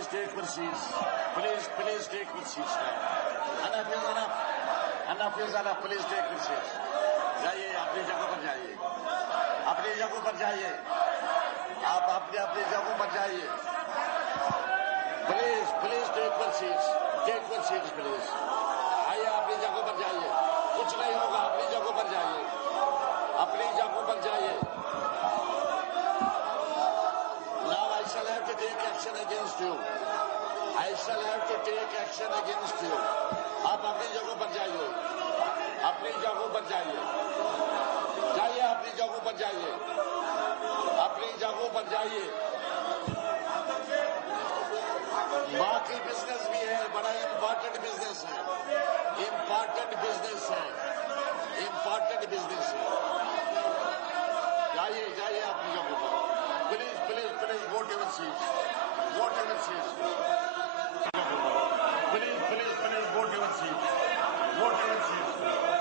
please take your seats. Please take your seats now. Enough is enough. Enough is enough. Please take your seats. जाइए अपनी जगह पर जाइए. अपनी जगह पर जाइए. आप अपनी जगह पर जाइए. Please take your seats. Take your seats, please. आइए अपनी जगह पर जाइए. कुछ नहीं होगा. अपनी जगह पर जाइए. अपनी जगह पर जाइए. Now I shall have to take action against you. I shall have to take action against you. आप अपनी जगह पर जाइए. अपनी जगह पर जाइए. जाइए अपनी जगह पर जाइए. अपनी जगह पर जाइए. बाकी बिजनेस भी है. बड़ा इम्पोर्टेंट बिजनेस है. इम्पोर्टेंट बिजनेस है. इम्पोर्टेंट बिजनेस है. जाइए जाइए अपनी जगह पर. Please go to your seats. Go to your seats. Please go to your seats. Go to your seats.